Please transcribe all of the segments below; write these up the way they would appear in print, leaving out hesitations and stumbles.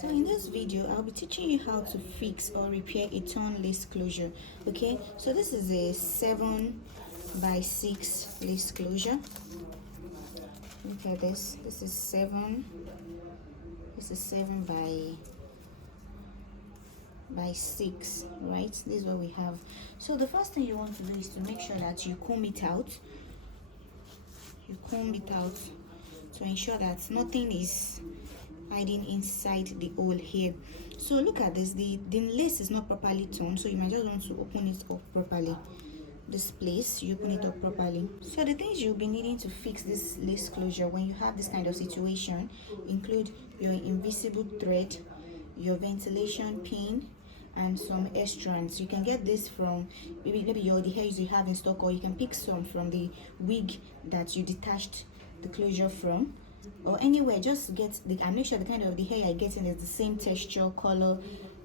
So in this video, I'll be teaching you how to fix or repair a torn lace closure. Okay, so this is a 7 by 6 lace closure. Look at this. This is 7. This is 7 by 6, right? This is what we have. So the first thing you want to do is to make sure that you comb it out. You comb it out to ensure that nothing is hiding inside the hole here. So look at this, the lace is not properly torn, so you might just want to open it up properly. This place, you open it up properly. So the things you'll be needing to fix this lace closure when you have this kind of situation include your invisible thread, your ventilation pin, and some hair strands. You can get this from maybe the hairs you have in stock, or you can pick some from the wig that you detached the closure from, or anywhere. Just get the and make sure the kind of the hair you're getting is the same texture, color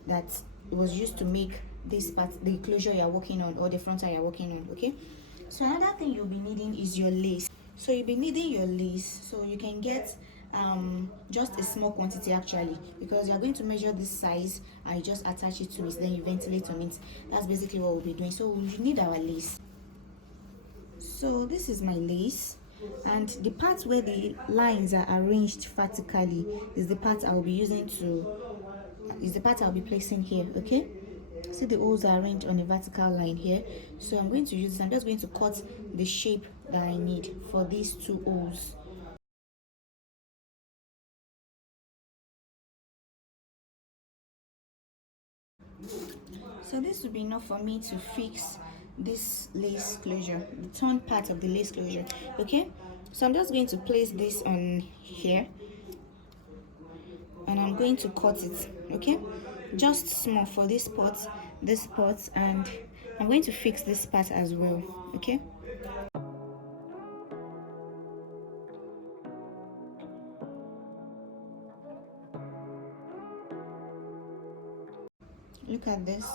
that was used to make this part, the closure you're working on, or the frontal you're working on. Okay, so another thing you'll be needing is your lace. So you'll be needing your lace, so you can get just a small quantity actually, because you're going to measure this size and you just attach it to it, then you ventilate on it. That's basically what we'll be doing. So we need our lace. So this is my lace, and the part where the lines are arranged vertically is the part I'll be placing here. Okay, see the holes are arranged on a vertical line here, so I'm going to use this. I'm just going to cut the shape that I need for these two holes. So this will be enough for me to fix this lace closure, the torn part of the lace closure. Okay, so I'm just going to place this on here and I'm going to cut it. Okay, just small for this part, and I'm going to fix this part as well. Okay, look at this.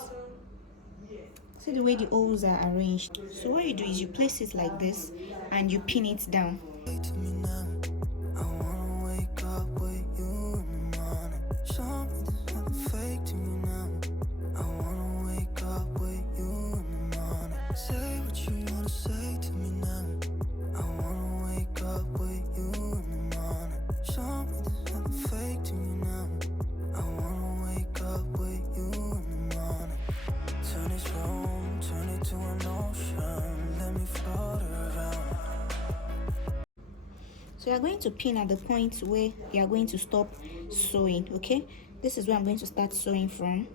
See the way the holes are arranged. So what you do is you place it like this and you pin it down. So you're going to pin at the point where you're going to stop sewing. Okay, this is where I'm going to start sewing from.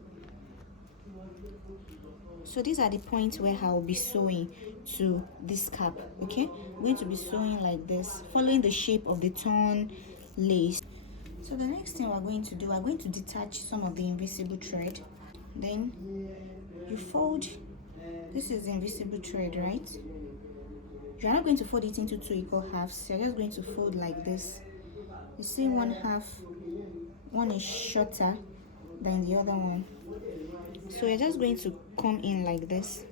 So these are the points where I'll be sewing to this cap. Okay, I'm going to be sewing like this, following the shape of the torn lace. So the next thing we're going to do, we're going to detach some of the invisible thread. Then you fold. This is the invisible thread, right? You're not going to fold it into 2 equal halves. You're just going to fold like this. You see, one is shorter than the other one. So you're just going to come in like this,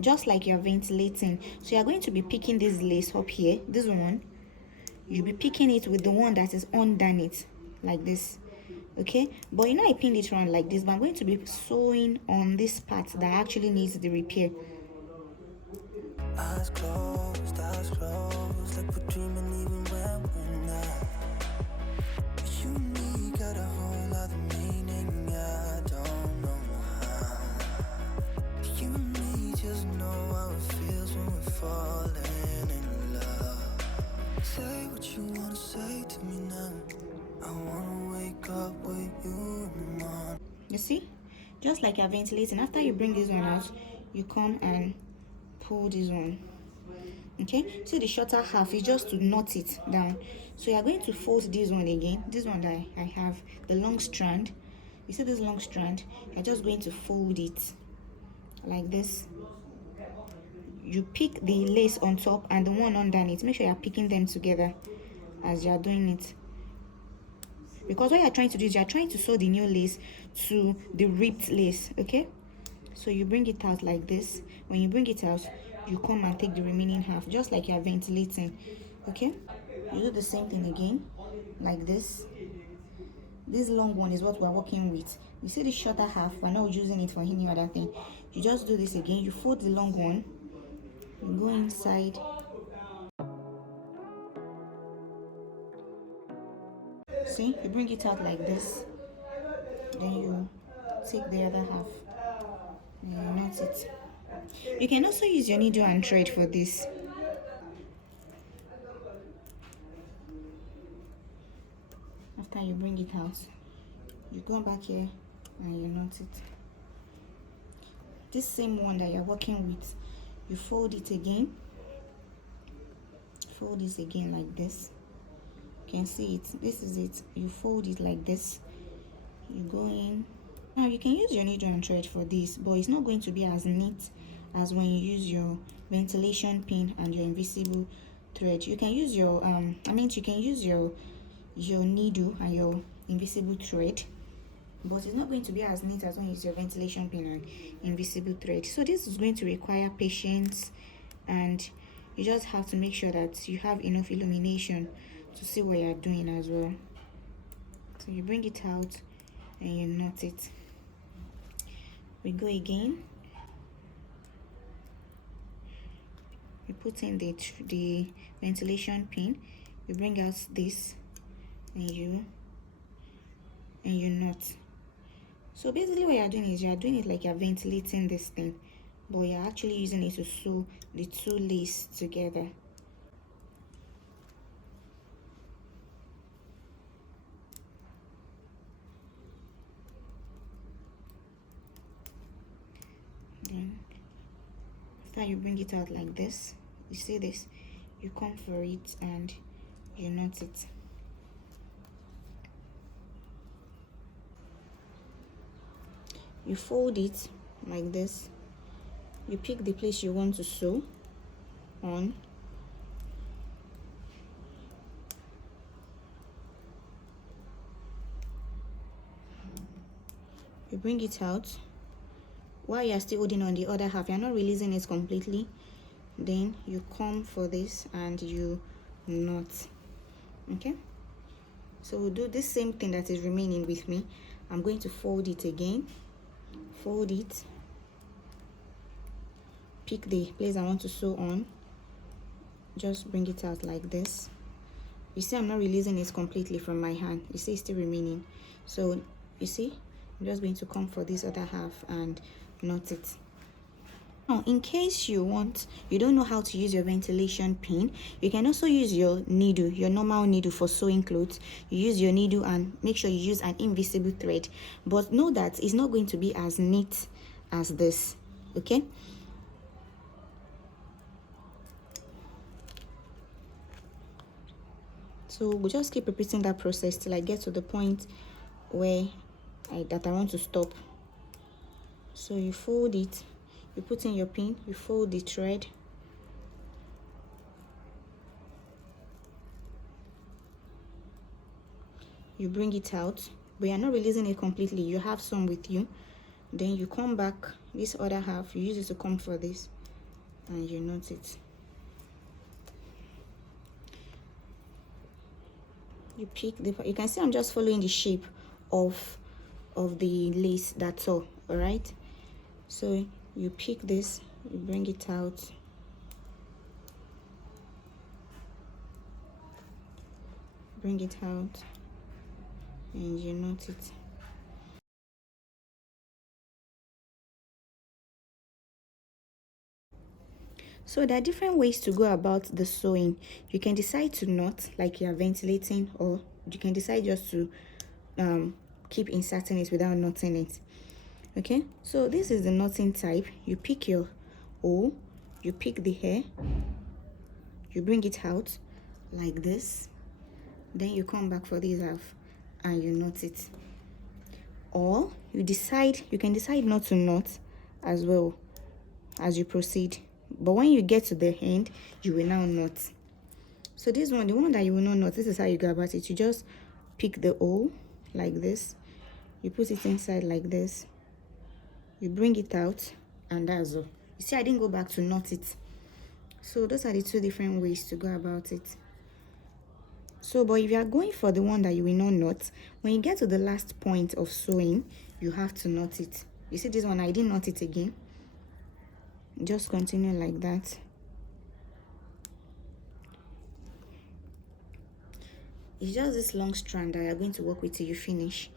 just like you're ventilating. So you're going to be picking this lace up here, this one. You'll be picking it with the one that is underneath, like this. Okay, but you know I pinned it around like this, but I'm going to be sewing on this part that actually needs the repair. Eyes closed, like we're dreaming even when we're not. You and me got a whole other meaning, I don't know how. You and me just know how it feels when we're falling in love. Say what you wanna say to me now. I wanna wake up with you in the morning. You see? Just like you're ventilating, after you bring this one out, you come and pull this one. Okay, see the shorter half is just to knot it down. So you're going to fold this one again, this one that I have, the long strand. You see this long strand, you're just going to fold it like this. You pick the lace on top and the one underneath. Make sure you're picking them together as you're doing it, because what you're trying to do is you're trying to sew the new lace to the ripped lace. Okay, so you bring it out like this. When you bring it out, you come and take the remaining half, just like you're ventilating. Okay, you do the same thing again like this. This long one is what we're working with. You see the shorter half, we're not using it for any other thing. You just do this again. You fold the long one, you go inside, see, you bring it out like this, then you take the other half and you knot it. You can also use your needle and thread for this. After you bring it out, you go back here and you knot it. This same one that you're working with, you fold it again, fold this again like this. You can see it, this is it. You fold it like this, you go in. Now you can use your needle and thread for this, but it's not going to be as neat as when you use your ventilation pin and your invisible thread. You can use your you can use your needle and your invisible thread, but it's not going to be as neat as when you use your ventilation pin and invisible thread. So this is going to require patience, and you just have to make sure that you have enough illumination to see what you're doing as well. So you bring it out and you knot it. We go again, you put in the ventilation pin, you bring out this and you knot. So basically what you're doing is you're doing it like you're ventilating this thing, but you're actually using it to sew the two lace together. Then after you bring it out like this, you see this, you come for it and you knot it. You fold it like this, you pick the place you want to sew on, you bring it out. While you're still holding on the other half, you're not releasing it completely, then you come for this and you knot. Okay, so we'll do this same thing that is remaining with me. I'm going to fold it again, fold it, pick the place I want to sew on, just bring it out like this. You see I'm not releasing it completely from my hand, you see it's still remaining. So you see, I'm just going to come for this other half and knot it. Now in case you don't know how to use your ventilation pin, you can also use your needle, your normal needle for sewing clothes. You use your needle and make sure you use an invisible thread, but know that it's not going to be as neat as this. Okay, so we'll just keep repeating that process till I get to the point where I want to stop. So you fold it, you put in your pin, you fold the thread, you bring it out, but you're not releasing it completely, you have some with you. Then you come back, this other half, you use it to come for this and you knot it. You pick you can see I'm just following the shape of the lace, that's all right? So you pick this, you bring it out, and you knot it. So there are different ways to go about the sewing. You can decide to knot like you're ventilating, or you can decide just to keep inserting it without knotting it. Okay, so this is the knotting type. You pick your O, you pick the hair, you bring it out like this, then you come back for this half and you knot it. Or you can decide not to knot as well as you proceed, but when you get to the end, you will now knot. So this one, the one that you will not knot, this is how you go about it. You just pick the O like this, you put it inside like this, you bring it out, and that's all. You see I didn't go back to knot it. So those are the two different ways to go about it. So, but if you are going for the one that you will not knot, when you get to the last point of sewing, you have to knot it. You see this one, I didn't knot it again. Just continue like that. It's just this long strand that you're going to work with till you finish.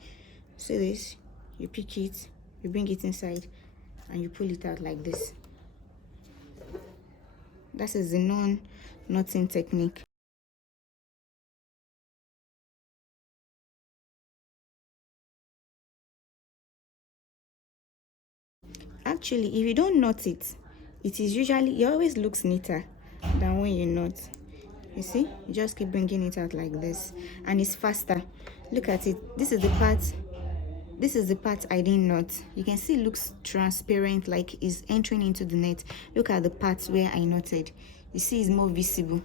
See this? You pick it, you bring it inside, and you pull it out like this. That is the non-knotting technique. Actually, if you don't knot it, it always looks neater than when you knot. You see, you just keep bringing it out like this, and it's faster. Look at it. This is the part I didn't knot. You can see it looks transparent, like it's entering into the net. Look at the parts where I knotted. You see it's more visible,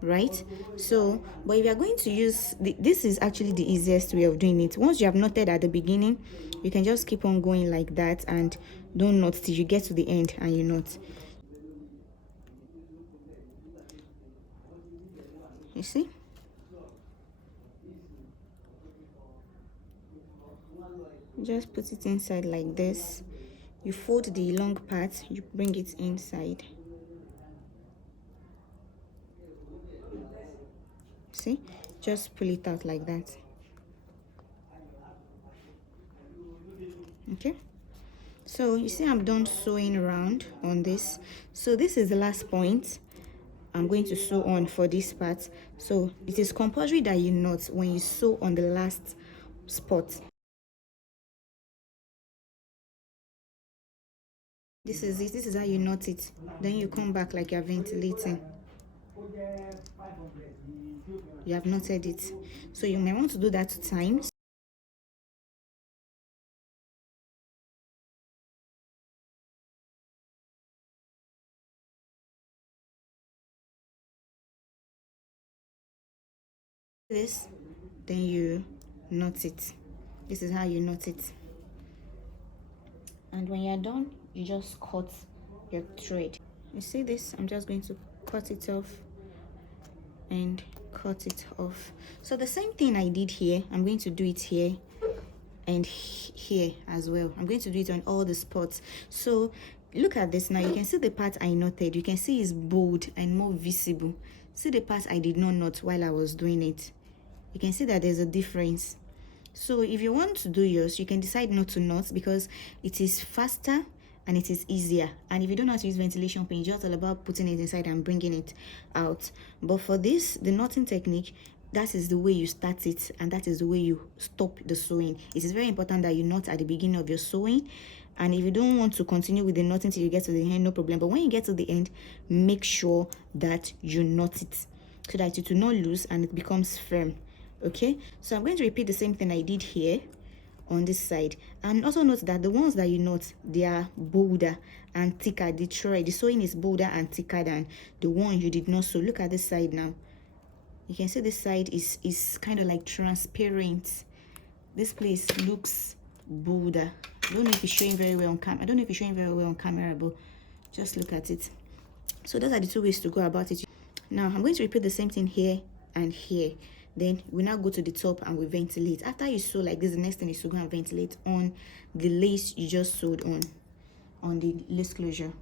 right? So, but if you are going to use this is actually the easiest way of doing it. Once you have knotted at the beginning, you can just keep on going like that and don't knot till you get to the end and you knot. You see? Just put it inside like this. You fold the long part, you bring it inside. See? Just pull it out like that. Okay? So you see I'm done sewing around on this. So this is the last point I'm going to sew on for this part. So it is compulsory that you knot when you sew on the last spot. This is it. This is how you knot it. Then you come back like you're ventilating. You have knotted it. So you may want to do that 2 times. This, then you knot it. This is how you knot it. And when you're done, you just cut your thread. You see this? I'm just going to cut it off and cut it off. So the same thing I did here, I'm going to do it here and here as well. I'm going to do it on all the spots. So look at this now. You can see the part I knotted. You can see it's bold and more visible. See the part I did not knot while I was doing it. You can see that there's a difference. So if you want to do yours, you can decide not to knot because it is faster and it is easier. And if you don't know how to use ventilation pin, it's just all about putting it inside and bringing it out. But for this, the knotting technique, that is the way you start it and that is the way you stop the sewing. It is very important that you knot at the beginning of your sewing. And if you don't want to continue with the knotting till you get to the end, no problem. But when you get to the end, make sure that you knot it so that it will not loose and it becomes firm. Okay, so I'm going to repeat the same thing I did here on this side. And also note that the ones that you knot, they are bolder and thicker. The sewing is bolder and thicker than the one you did not sew. Look at this side now. You can see this side is kind of like transparent. This place looks bolder. I don't know if it's showing very well on camera. I don't know if it's showing very well on camera, but just look at it. So those are the 2 ways to go about it. Now I'm going to repeat the same thing here and here. Then we now go to the top and we ventilate. After you sew like this, the next thing is to go and ventilate on the lace you just sewed on the lace closure.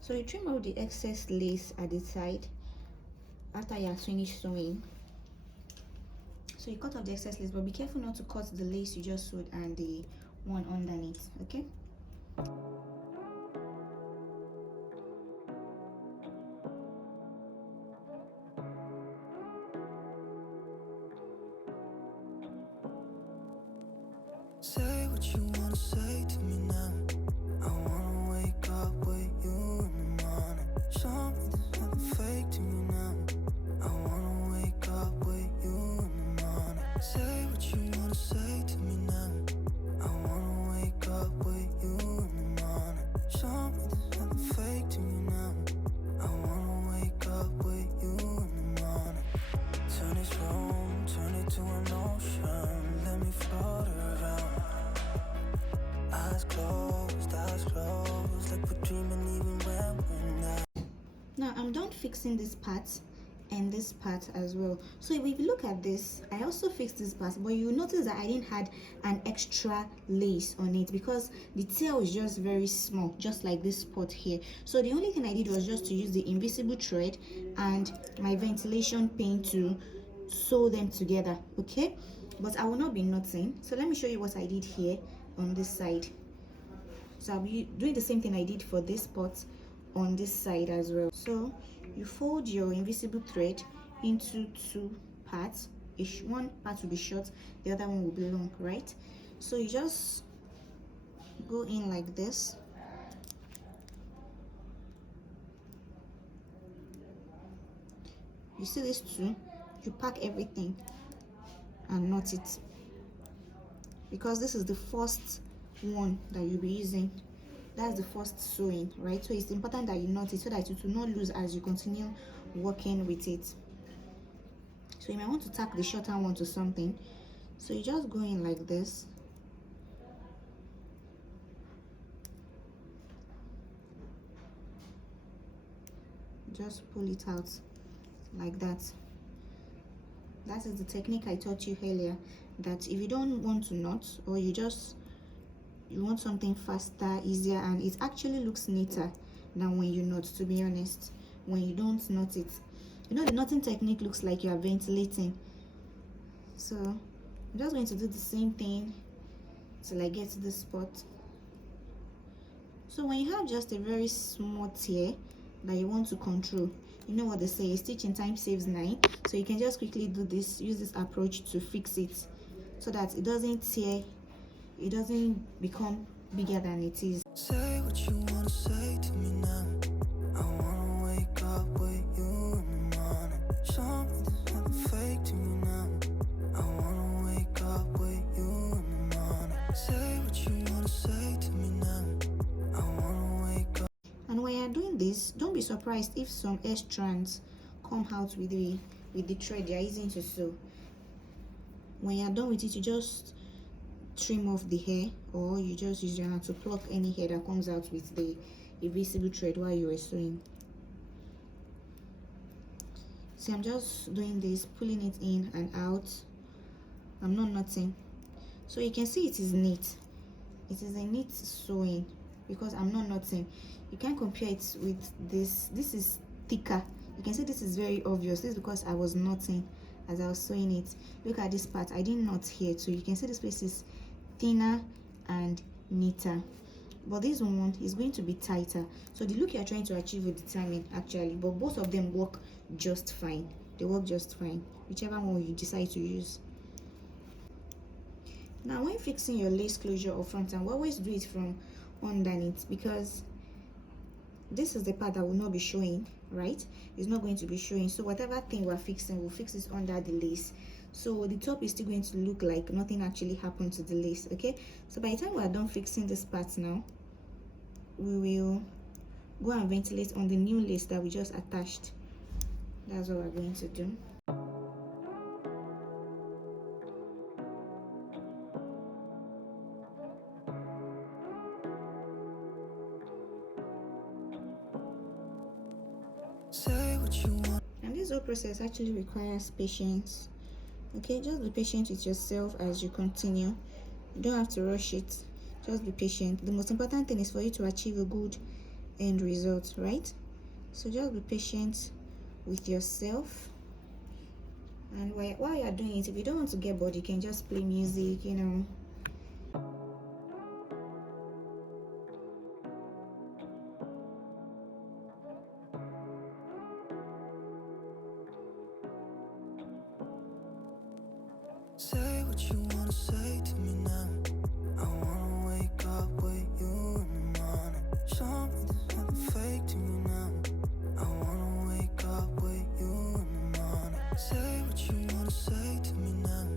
So you trim out the excess lace at the side after you have finished sewing. So you cut off the excess lace, but be careful not to cut the lace you just sewed and the one underneath, okay? Say what you wanna say to me now. I wanna wake up with you in the morning. Show me there's nothing fake to me now. I wanna wake up with you in the morning. Say what you wanna say to me now. I wanna wake up with you in the morning. Show me there's nothing fake to me now. I wanna wake up with you in the morning. Turn this room, turn it to an ocean. Let me float around. Eyes closed. Now I'm done fixing this part and this part as well. So if you look at this, I also fixed this part, but you notice that I didn't had an extra lace on it because the tail is just very small, just like this spot here. So the only thing I did was just to use the invisible thread and my ventilation pin to sew them together. Okay, but I will not be knotting. So let me show you what I did here on this side. So I'll be doing the same thing I did for this part on this side as well. So you fold your invisible thread into two parts. One part will be short, the other one will be long, right? So you just go in like this. You see these two, you pack everything and knot it, because this is the first one that you'll be using. That's the first sewing, right? So it's important that you knot it so that it will not lose as you continue working with it. So you might want to tack the shorter one to something, so you just go in like this. Just pull it out like that. That is the technique I taught you earlier, that if you don't want to knot, or you want something faster, easier, and it actually looks neater than when you knot, to be honest, when you don't knot it. You know, the knotting technique looks like you are ventilating. So I'm just going to do the same thing till I get to this spot. So when you have just a very small tear that you want to control, you know what they say, a stitch in time saves 9. So you can just quickly do this, use this approach to fix it so that it doesn't tear, it doesn't become bigger than it is. Say what you wanna say to me now. I wanna wake up with you in the morning. Show me there's nothing fake to me now. I wanna wake up with you in the morning. Say what you wanna say to me now. I wanna wake up. And when you're doing this, don't be surprised if some hair strands come out with the thread you're using to sew. When you're done with it, you just trim off the hair, or you just use your hand to pluck any hair that comes out with the invisible thread while you are sewing. See, I'm just doing this, pulling it in and out. I'm not knotting. So you can see it is neat. It is a neat sewing because I'm not knotting. You can't compare it with this. This is thicker. You can see this is very obvious. This is because I was knotting as I was sewing it. Look at this part. I didn't knot here, so you can see this place is thinner and neater, but this one is going to be tighter. So the look you're trying to achieve will determine actually, but both of them work just fine. They work just fine, whichever one you decide to use. Now when fixing your lace closure or frontal, we always do it from underneath, because this is the part that will not be showing, right? It's not going to be showing, so whatever thing we're fixing, we'll fix it under the lace. So the top is still going to look like nothing actually happened to the lace. Okay, so by the time we are done fixing this part now, we will go and ventilate on the new lace that we just attached. That's what we're going to do. Say what you want. And this whole process actually requires patience. Okay, just be patient with yourself as you continue. You don't have to rush it. Just be patient. The most important thing is for you to achieve a good end result, right? So just be patient with yourself. And while you're doing it, if you don't want to get bored, you can just play music, you know. Say what you wanna say to me now. I wanna wake up with you in the morning. Show me there's nothing fake to me now. I wanna wake up with you in the morning. Say what you wanna say to me now.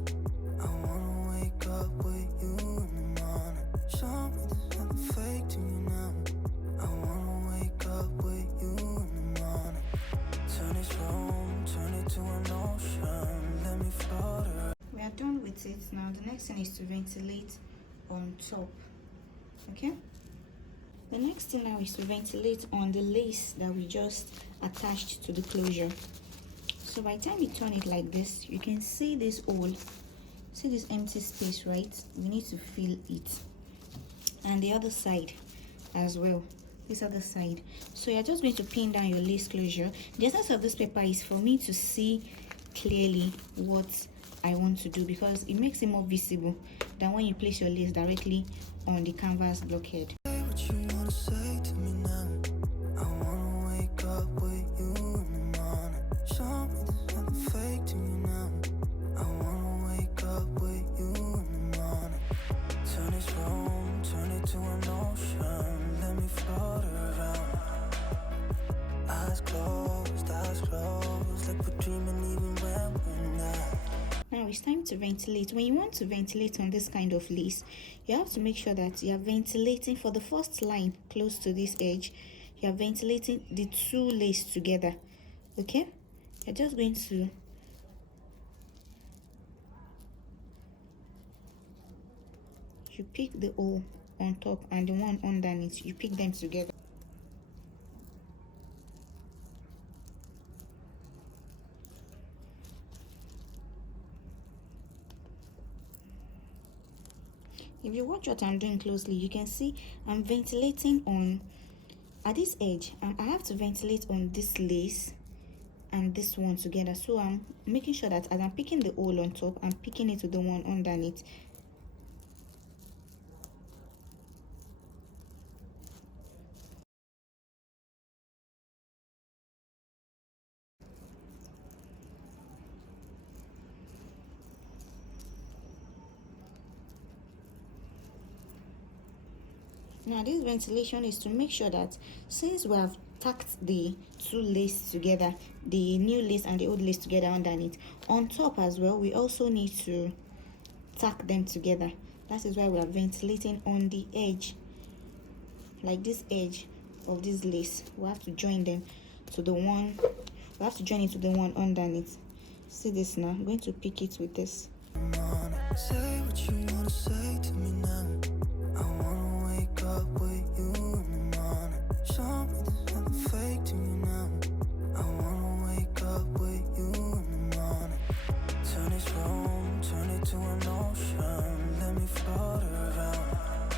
I wanna wake up with you in the morning. Show me there's nothing fake to me now. I wanna wake up with you in the morning. Turn this room, turn it to an ocean. Let me float around. We are done with it. Now the next thing is to ventilate on top. Okay, The next thing now is to ventilate on the lace that we just attached to the closure. So by the time you turn it like this, you can see this hole. See this empty space, right? We need to fill it. And the other side as well, this other side. So you're just going to pin down your lace closure. The essence of this paper is for me to see clearly what I want to do, because it makes it more visible than when you place your lace directly on the canvas blockhead. Say what you wanna say to me now. I wanna wake up with you in the morning. Show me there's nothing fake to me now. I wanna wake up with you in the morning. Turn this room, turn it to an ocean. Let me float around. Eyes closed, like we're dreaming even when we're not. Now it's time to ventilate. When you want to ventilate on this kind of lace, you have to make sure that you are ventilating for the first line close to this edge. You are ventilating the two lace together. Okay? You're just going to pick the hole on top and the one underneath. You pick them together. If you watch what I'm doing closely, you can see I'm ventilating on at this edge, and I have to ventilate on this lace and this one together. So I'm making sure that as I'm picking the hole on top, I'm picking it to the one underneath. Now this ventilation is to make sure that since we have tacked the two lace together, the new lace and the old lace together underneath, on top as well, we also need to tack them together. That is why we are ventilating on the edge, like this edge of this lace. We have to join them to the one, we have to join it to the one underneath. See this now? I'm going to pick it with this. Say what you wanna say to me now. I wanna wake up with you in the morning. Show me there's nothing fake to me now. I wanna wake up with you in the morning. Turn this room, turn it to an ocean. Let me float around.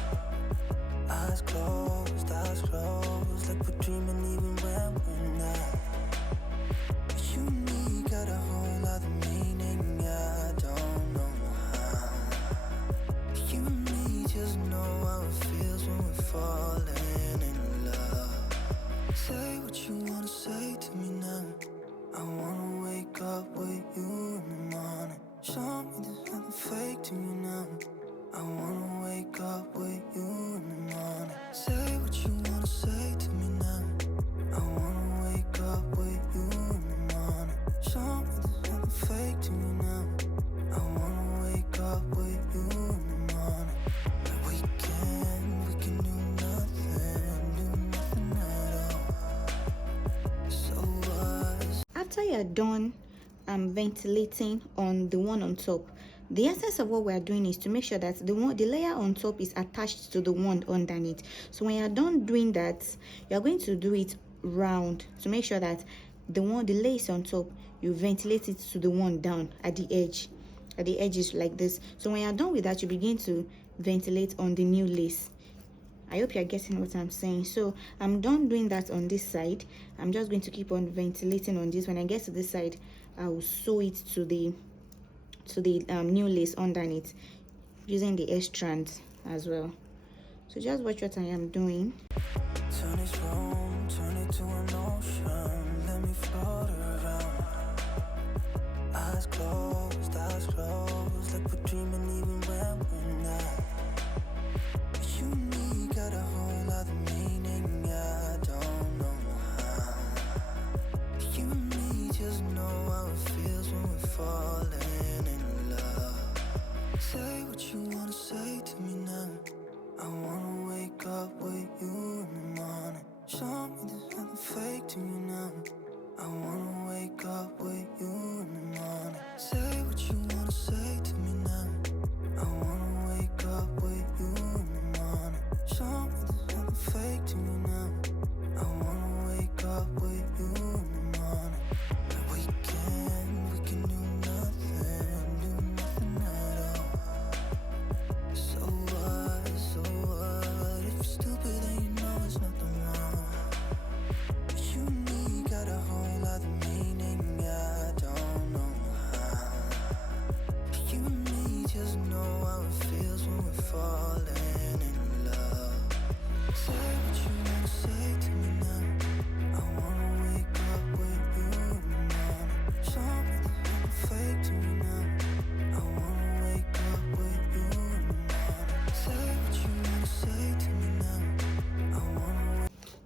Eyes closed, like we're dreaming even when we're not. You and me got a whole other meaning, I don't know how. You and me just know how it feels when we're falling in love. Say what you wanna say to me now. I wanna wake up with you in the morning. Show me there's nothing fake to me now. I wanna wake up with you in the morning. Say what you wanna say to me now. I wanna wake up with you in the morning. Show me there's nothing fake to me now. I wanna wake up with you in the morning. We can do nothing at all. So what? After you're done ventilating on the one on top, the essence of what we are doing is to make sure that the layer on top is attached to the one underneath. So when you're done doing that, you're going to do it round to make sure that the lace on top, you ventilate it to the one down at the edge. At the edges like this. So when you're done with that, you begin to ventilate on the new lace. I hope you're getting what I'm saying. So I'm done doing that on this side. I'm just going to keep on ventilating on this. When I get to this side, I will sew it to the new lace underneath using the edge strands as well. So just watch what I am doing. Turn this room, turn it to an ocean. Let me float around. Eyes closed, like we're dreaming even when we're not. You and me got a whole other meaning, I don't know how. You and me just know how it feels when we're falling in love. Say what you wanna say to me now. I wanna wake up with you in the morning. Show me there's nothing fake to me now. I wanna wake up with you in the morning. Say what you wanna say to me now. I wanna wake up with you in the morning. Show me there's nothing fake to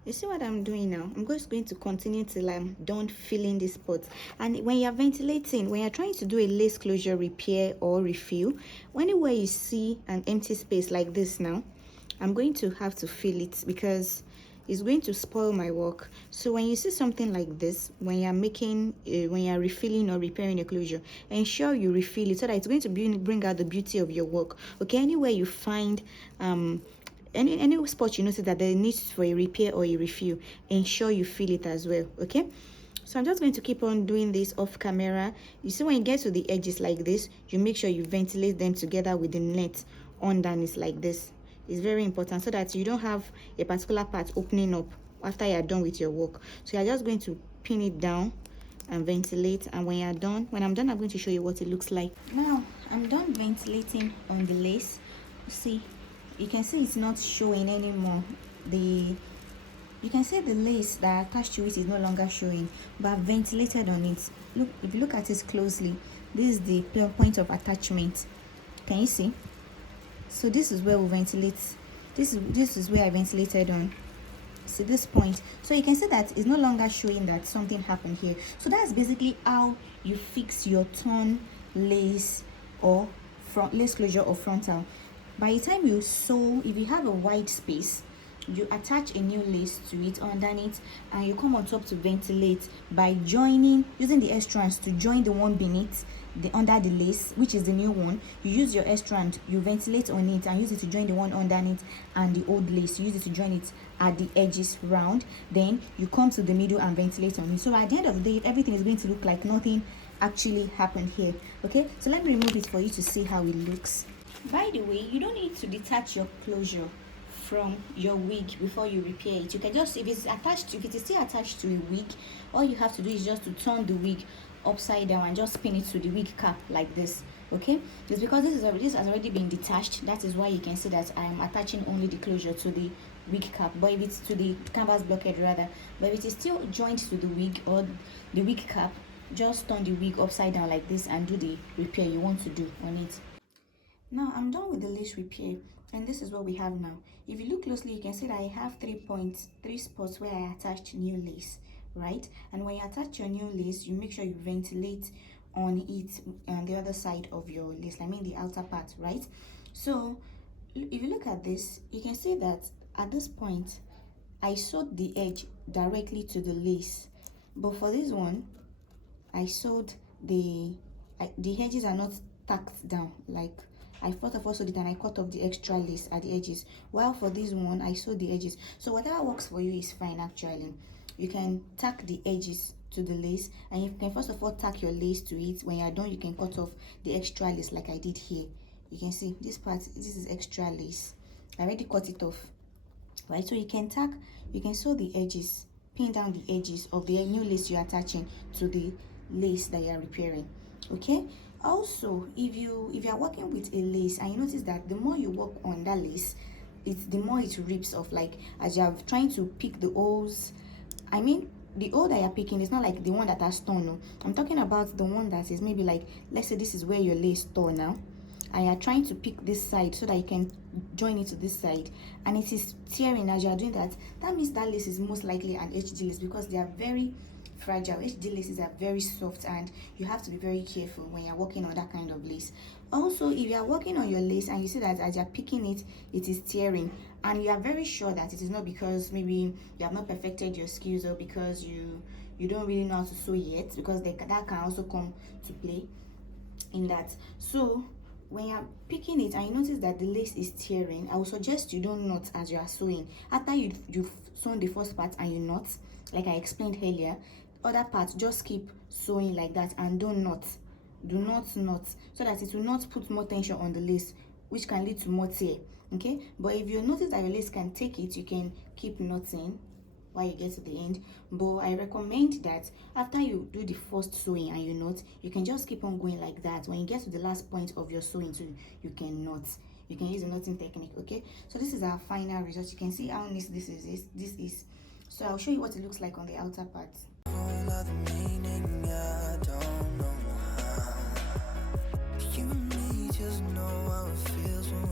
You see what I'm doing now? I'm just going to continue till I'm done filling this pot. And when you're ventilating, when you're trying to do a lace closure repair or refill, anywhere you see an empty space like this now, I'm going to have to fill it because it's going to spoil my work. So when you see something like this, when you're making, when you're refilling or repairing a closure, ensure you refill it so that it's going to bring out the beauty of your work. Okay, anywhere you find any spot you notice that there needs for a repair or a refill, ensure you fill it as well. Okay, so I'm just going to keep on doing this off camera. You see, when you get to the edges like this, you make sure you ventilate them together with the net underneath like this. It's very important so that you don't have a particular part opening up after you're done with your work. So you're just going to pin it down and ventilate, and when I'm done, I'm going to show you what it looks like. Now I'm done ventilating on the lace. See, you can see it's not showing anymore. You can see the lace that attached to it is no longer showing, but I've ventilated on it. Look, if you look at it closely, this is the point of attachment. Can you see? So this is where we ventilate. This is where I ventilated on. See this point. So you can see that it's no longer showing that something happened here. So that's basically how you fix your torn lace or lace closure or frontal. By the time you sew, if you have a wide space, you attach a new lace to it underneath, and you come on top to ventilate by using the S strands to join the one beneath under the lace, which is the new one. You use your S strand, you ventilate on it and use it to join the one underneath and the old lace. You use it to join it at the edges round. Then you come to the middle and ventilate on it. So at the end of the day, everything is going to look like nothing actually happened here. Okay, so let me remove it for you to see how it looks. By the way, you don't need to detach your closure from your wig before you repair it. You can just, if it is still attached to a wig, all you have to do is just to turn the wig upside down and just pin it to the wig cap like this. Okay, it's because this has already been detached. That is why you can see that I'm attaching only the closure to the wig cap, but if it's to the canvas blockhead rather, but if it is still joined to the wig or the wig cap, just turn the wig upside down like this and do the repair you want to do on it. Now I'm done with the lace repair, and this is what we have now. If you look closely, you can see that I have 3 spots where I attached new lace, right? And when you attach your new lace, you make sure you ventilate on it on the other side of your lace, I mean the outer part, right? So if you look at this, you can see that at this point I sewed the edge directly to the lace, but for this one I sewed the edges are not tacked down. Like, I first of all sewed it and I cut off the extra lace at the edges, while for this one I sewed the edges. So whatever works for you is fine. Actually, you can tack the edges to the lace, and you can first of all tack your lace to it. When you're done, you can cut off the extra lace like I did here. You can see this part, this is extra lace. I already cut it off, right? So you can sew the edges, pin down the edges of the new lace you're attaching to the lace that you're repairing. Okay, also if you are working with a lace and you notice that the more you work on that lace, the more it rips off. Like, as you're trying to pick the holes, I mean the hole that you're picking is not like the one that has torn. No, I'm talking about the one that is maybe like, let's say this is where your lace tore now, and you're trying to pick this side so that you can join it to this side, and it is tearing as you are doing that. That means that lace is most likely an HG lace, because they are very fragile. HG laces are very soft, and you have to be very careful when you're working on that kind of lace. Also, if you are working on your lace and you see that as you're picking it, it is tearing, and you are very sure that it is not because maybe you have not perfected your skills, or because you don't really know how to sew yet, because that can also come to play in that. So when you're picking it and you notice that the lace is tearing, I would suggest you don't knot as you are sewing. After you've sewn the first part and you knot, like I explained earlier, other parts just keep sewing like that, and don't knot. Do not knot, so that it will not put more tension on the lace, which can lead to more tear. Okay, but if you notice that your lace can take it, you can keep knotting while you get to the end. But I recommend that after you do the first sewing and you knot, you can just keep on going like that. When you get to the last point of your sewing too, you can knot. You can use the knotting technique. Okay, so this is our final result. You can see how nice this is. So I'll show you what it looks like on the outer part. You and me just know how it feels when